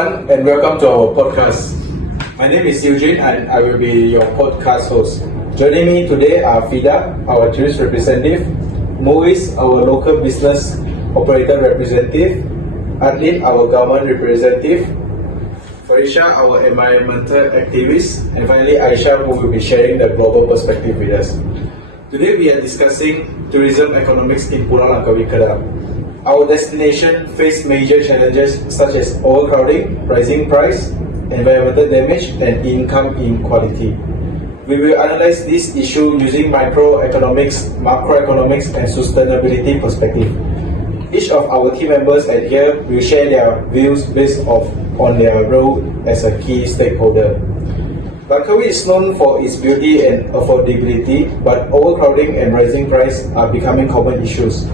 everyone, and welcome to our podcast. My name is Eugene, and I will be your podcast host. Joining me today are Fida, our tourist representative, Mois, our local business operator representative, Adlin, our government representative, Farisha, our environmental activist, and finally Aisha, who will be sharing the global perspective with us. Today we are discussing tourism economics in Pulau Langkawi, Kedah. Our destination faced major challenges such as overcrowding, rising price, environmental damage, and income inequality. We will analyze this issue using microeconomics, macroeconomics, and sustainability perspective. Each of our team members at here will share their views based on their role as a key stakeholder. Langkawi is known for its beauty and affordability, but overcrowding and rising price are becoming common issues.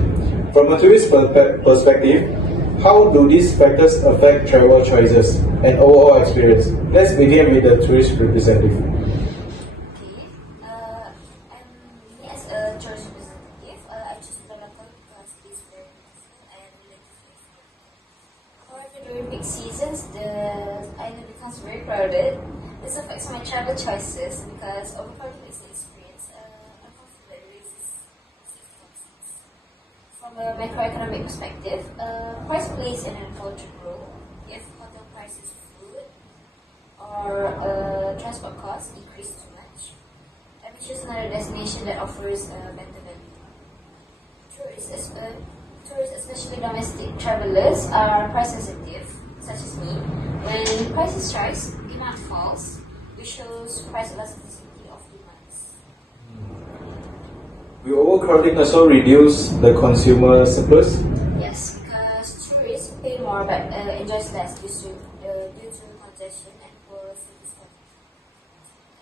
From a tourist perspective, how do these factors affect travel choices and overall experience? Let's begin with the tourist representative. Me as a tourist representative, I choose Pulau Langkawi because it's very peaceful and relatively safe. However, during peak seasons, the island becomes very crowded. This affects my travel choices because overcrowding makes the experience uncomfortable and raises safety concerns. From a macroeconomic perspective, price plays an important role. If hotel prices, food, or transport costs increase too much, I will choose another destination that offers better value. Tourists, especially domestic travelers, are price sensitive, such as me. When prices rise, demand falls, which shows price elasticity of demands. Will overcrowding also reduce the consumer surplus? Yes, because tourists pay more but enjoys less due to congestion and poor service quality.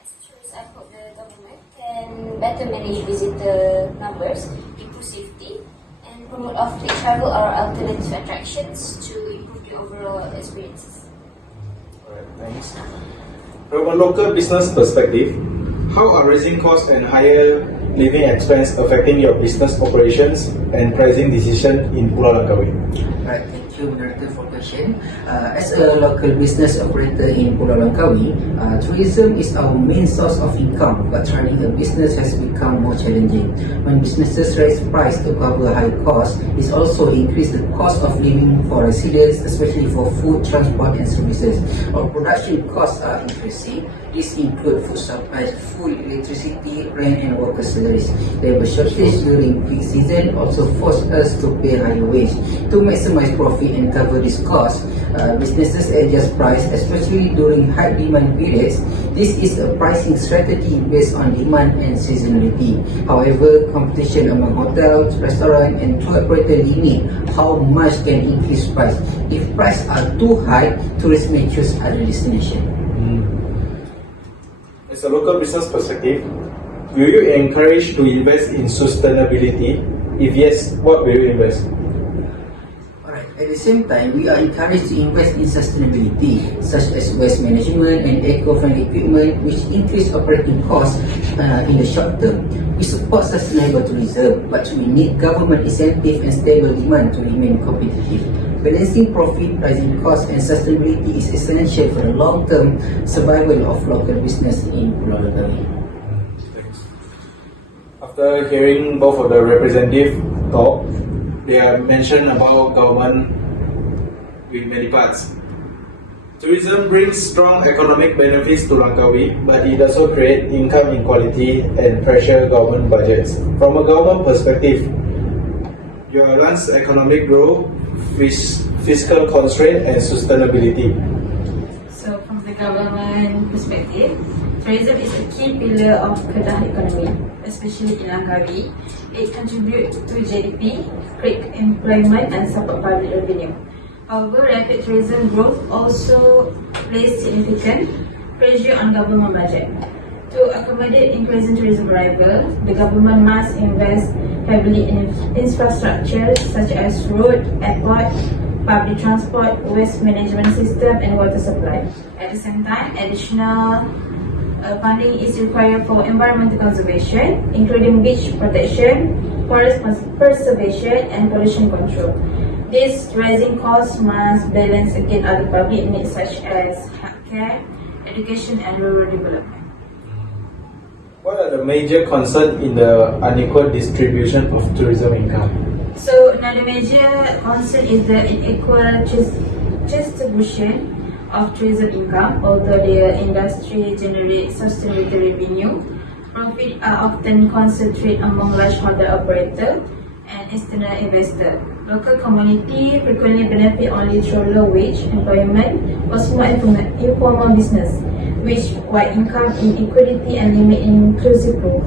As a tourist, I hope the government can better manage visitor numbers, improve safety, and promote off-peak travel or alternative attractions to improve the overall experiences. Alright, thanks. From a local business perspective, how are rising costs and higher living expense affecting your business operations and pricing decision in Pulau Langkawi? Right, thank you, Moderator, for question. As a local business operator in Pulau Langkawi, tourism is our main source of income, but running a business has become more challenging. When businesses raise price to cover high costs, it also increases the cost of living for residents, especially for food, transport, and services. Our production costs are increasing. These include food supplies, food, electricity, rent, and worker salaries. Labor shortage during peak season also force us to pay higher wage. To maximize profit and cover this cost, businesses adjust price, especially during high demand periods. This is a pricing strategy based on demand and seasonality. However, competition among hotels, restaurants, and tour operators limit how much can increase price. If prices are too high, tourists may choose other destinations. As a local business perspective, will you encourage to invest in sustainability? If yes, what will you invest? Alright, at the same time, we are encouraged to invest in sustainability, such as waste management and eco-friendly equipment, which increase operating costs in the short term. We support sustainable tourism, but we need government incentive and stable demand to remain competitive. Balancing profit, rising costs, and sustainability is essential for the long-term survival of local business in Pulau Langkawi. After hearing both of the representatives talk, they have mentioned about government with many parts. Tourism brings strong economic benefits to Langkawi, but it also creates income inequality and pressure government budgets. From a government perspective, your runs economic growth, fiscal constraint, and sustainability. So from the government perspective, tourism is a key pillar of Kedah economy, especially in Langkawi. It contributes to GDP, create employment, and support public revenue. However, rapid tourism growth also places significant pressure on government budget. To accommodate increasing tourism arrival, the government must invest heavily in infrastructure such as road, airport, public transport, waste management system, and water supply. At the same time, additional funding is required for environmental conservation, including beach protection, forest preservation, and pollution control. This rising cost must balance against other public needs such as healthcare, education, and rural development. What are the major concerns in the unequal distribution of tourism income? So another major concern is the unequal distribution of tourism income. Although the industry generates sustainable revenue, profits are often concentrated among large hotel operators and external investors. Local community frequently benefit only through low wage employment or small informal business, which wide income inequality and limit inclusive growth.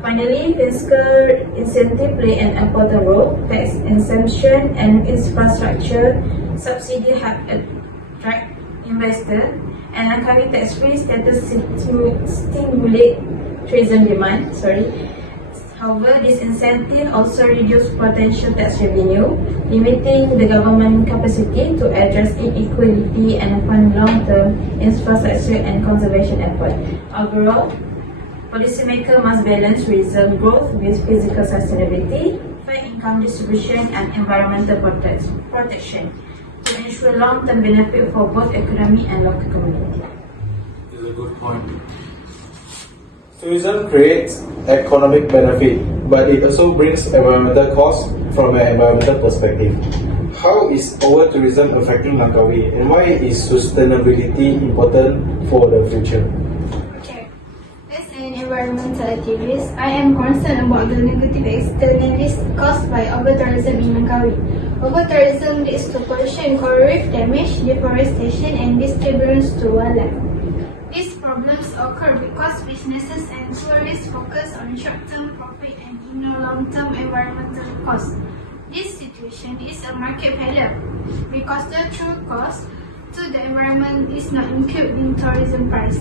Finally, fiscal incentive play an important role. Tax exemption and infrastructure subsidy have attract investors, and Langkawi tax-free status stimulate tourism demand. However, this incentive also reduce potential tax revenue, limiting the government capacity to address inequality and fund long-term infrastructure and conservation efforts. Overall, policymakers must balance tourism growth with physical sustainability, fair income distribution, and environmental protection to ensure long-term benefit for both economy and local community. This is a good point. Tourism creates economic benefit, but it also brings environmental costs from an environmental perspective. How is over-tourism affecting Langkawi, and why is sustainability important for the future? Okay. As an environmental activist, I am concerned about the negative externalities caused by over-tourism in Langkawi. Over-tourism leads to pollution, coral reef damage, deforestation, and disturbance to wildlife. These problems occur because businesses and tourists focus on short-term profit and ignore long-term environmental costs. This situation is a market failure because the true cost to the environment is not included in tourism price.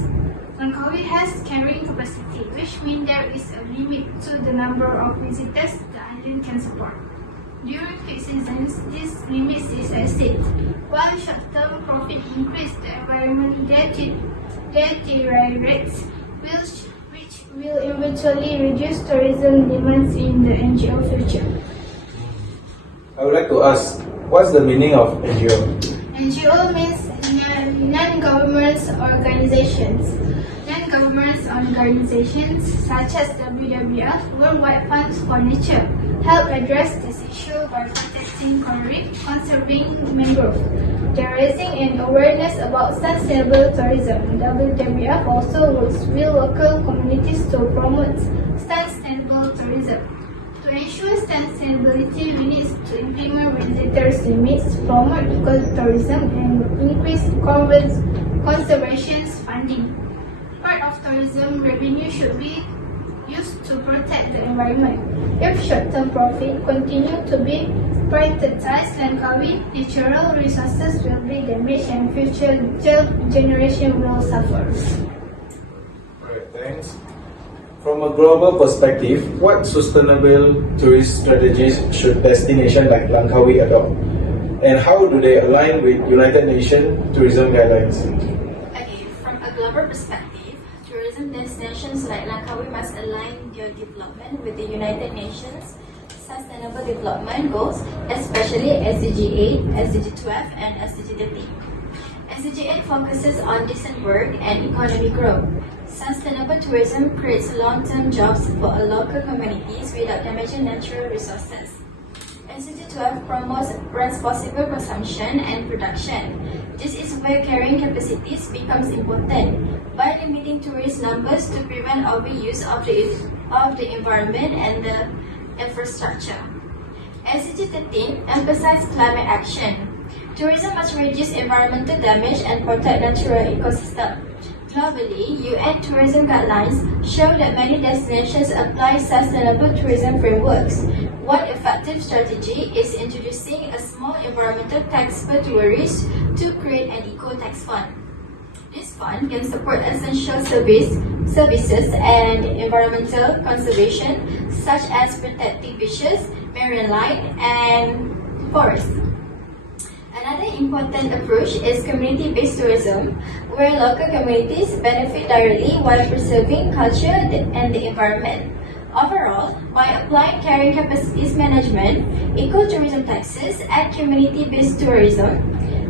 Langkawi has carrying capacity, which means there is a limit to the number of visitors the island can support. During peak seasons, this limit is exceeded. While short-term profit increase, the environment deteriorates, which will eventually reduce tourism demands in the NGO future. I would like to ask, what's the meaning of NGO? NGO means non-government organizations. Non-government organizations such as WWF, Worldwide Funds for Nature, help address this issue by protecting coral reef, conserving mangrove. They're raising an awareness about sustainable tourism. WWF also works with local communities to promote sustainable tourism. To ensure sustainability, we need to implement visitors limits, promote ecotourism, and increase conservation funding. Part of tourism revenue should be used to protect the environment. If short-term profit continue to be prioritized, Langkawi natural resources will be damaged and future generations will suffer. Alright, thanks. From a global perspective, what sustainable tourist strategies should destinations like Langkawi adopt? And how do they align with United Nations tourism guidelines? Okay, from a global perspective, tourism destinations like Langkawi must align their development with the United Nations Sustainable Development Goals, especially SDG 8, SDG 12, and SDG 13. SDG 8 focuses on decent work and economic growth. Sustainable tourism creates long-term jobs for local communities without damaging natural resources. SDG 12 promotes responsible consumption and production. This is where carrying capacities becomes important by limiting tourist numbers to prevent overuse of the environment and the infrastructure. SDG 13 emphasizes climate action. Tourism must reduce environmental damage and protect natural ecosystems. Globally, UN tourism guidelines show that many destinations apply sustainable tourism frameworks. One effective strategy is introducing a small environmental tax per tourist to create an eco-tax fund. This fund can support essential services and environmental conservation, such as protecting beaches, marine life, and forests. Another important approach is community-based tourism, where local communities benefit directly while preserving culture and the environment. Overall, by applying carrying capacities management, ecotourism taxes, and community-based tourism,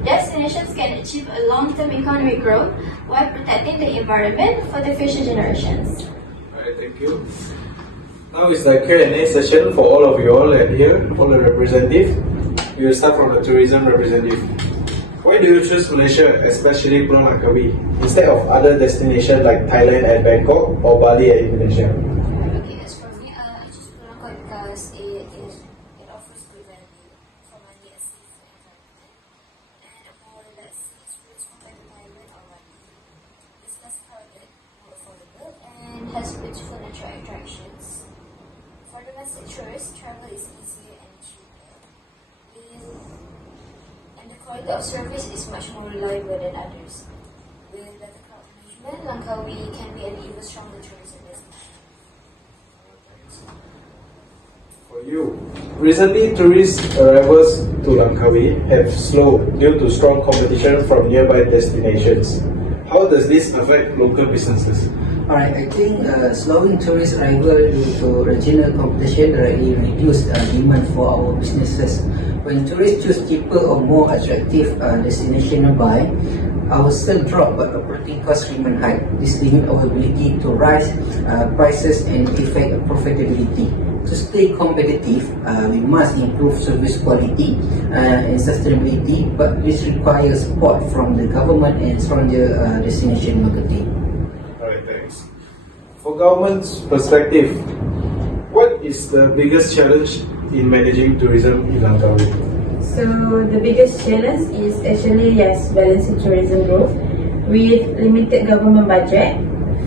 destinations can achieve a long-term economic growth while protecting the environment for the future generations. Alright, thank you. Now is the Q&A session for all of you all and here, all the representatives. We will start from the tourism representative. Why do you choose Malaysia, especially Pulau Langkawi, instead of other destinations like Thailand and Bangkok or Bali and Indonesia? Okay, as for me, I choose Pulau because it offers good value for money, a safe environment, and a more relaxed experience compared to Thailand or Bali. It's less crowded, more affordable, and has beautiful natural attractions. For domestic tourists, travel is easier and cheaper, and the quality of service is much more reliable than others. With better crowd management, Langkawi can be an even stronger tourism destination. For you, recently tourist arrivals to Langkawi have slowed due to strong competition from nearby destinations. How does this affect local businesses? Alright, I think slowing tourist arrival due to regional competition directly reduce demand for our businesses. When tourists choose cheaper or more attractive destination nearby, our sales drop but operating costs remain high. This limits our ability to raise prices and affect profitability. To stay competitive, we must improve service quality and sustainability, but this requires support from the government and stronger destination marketing. Alright, thanks. For government's perspective, what is the biggest challenge in managing tourism in Langkawi? So the biggest challenge is actually balancing tourism growth with limited government budget,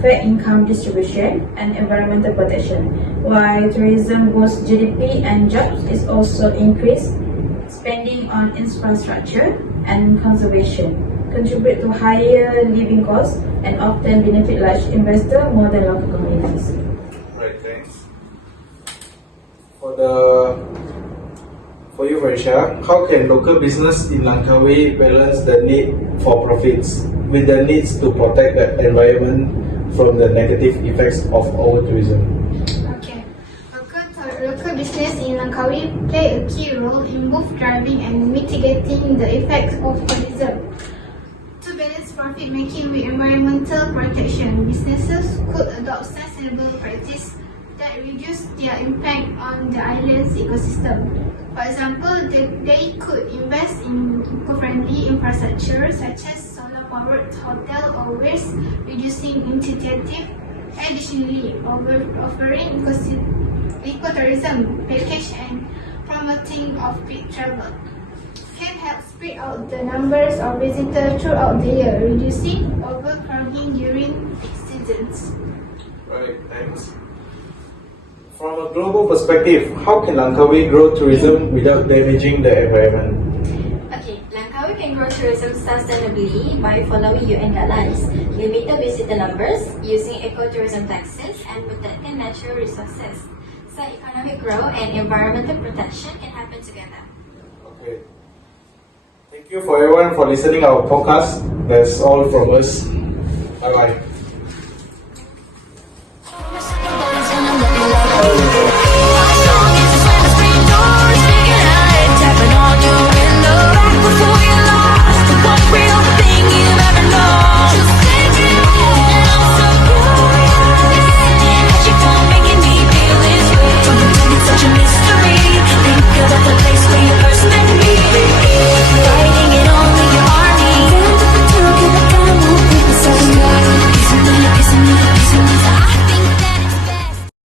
fair income distribution, and environmental protection. While tourism boosts GDP and jobs, is also increased spending on infrastructure and conservation, contribute to higher living costs, and often benefit large investors more than local communities. Right, thanks. For you, Varisha, how can local business in Langkawi balance the need for profits with the needs to protect the environment from the negative effects of over-tourism? Okay. Local business in Langkawi play a key role in both driving and mitigating the effects of tourism. To balance profit making with environmental protection, businesses could adopt sustainable practice that reduce their impact on the island's ecosystem. For example, they could invest in eco-friendly infrastructure such as solar-powered hotel or waste-reducing initiative. Additionally, offering ecotourism package and promoting off-peak travel can help spread out the numbers of visitors throughout the year, reducing overcrowding during peak seasons. Right, thanks. From a global perspective, how can Langkawi grow tourism without damaging the environment? Okay, Langkawi can grow tourism sustainably by following UN guidelines, limiting visitor numbers, using ecotourism taxes, and protecting natural resources. So economic growth and environmental protection can happen together. Okay. Thank you for everyone for listening our podcast. That's all from us. Bye bye.